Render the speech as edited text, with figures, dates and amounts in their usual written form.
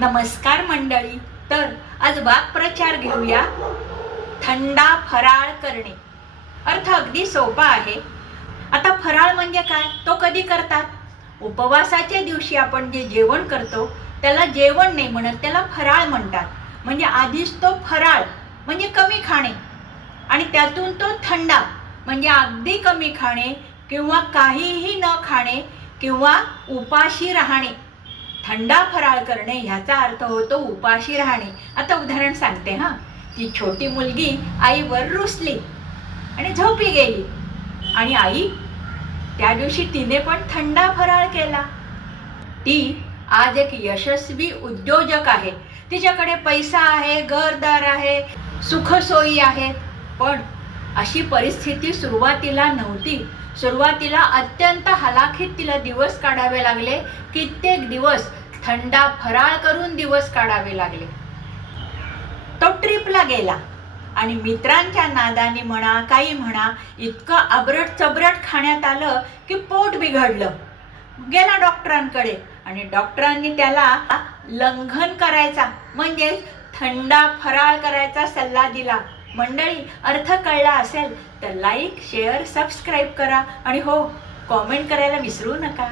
नमस्कार मंडळी. तर आज वाक्प्रचार घेऊया. थंडा फराळ करणे. अर्थ अगदी सोपा आहे. आता फराळ म्हणजे काय, तो कधी करतात? उपवासाच्या दिवशी आपण जे जेवण करतो त्याला जेवण नाही म्हणत, त्याला फराळ म्हणतात. म्हणजे आधीच तो फराळ म्हणजे कमी खाणे, आणि त्यातून तो थंडा म्हणजे अगदी कमी खाणे किंवा काहीही न खाणे किंवा उपाशी राहणे. थंडा फराळ करणे ह्याचा अर्थ होतो उपाशी राहणे. आता उदाहरण सांगते हां. ती छोटी मुलगी आईवर रुसली आणि झोपी गेली, आणि आई त्या दिवशी तिने पण थंडा फराळ केला. ती आज एक यशस्वी उद्योजक आहे. तिच्याकडे पैसा आहे, घरदार आहे, सुखसोयी आहेत. पण अशी परिस्थिती सुरुवातीला नव्हती. सुरुवातीला अत्यंत हलाखीत तिला दिवस काढावे लागले. कित्येक दिवस थंडा फराळ करून दिवस काढावे लागले. तो ट्रिपला गेला आणि मित्रांच्या नादानी म्हणा काही म्हणा इतकं आबरट चबरट खाण्यात आलं की पोट बिघडलं. गेला डॉक्टरांकडे आणि डॉक्टरांनी त्याला लंघन करायचा म्हणजेच थंडा फराळ करायचा सल्ला दिला. मंडळी, अर्थ कळला असेल तर लाईक, शेअर, सबस्क्राईब करा आणि हो, कॉमेंट करायला विसरू नका.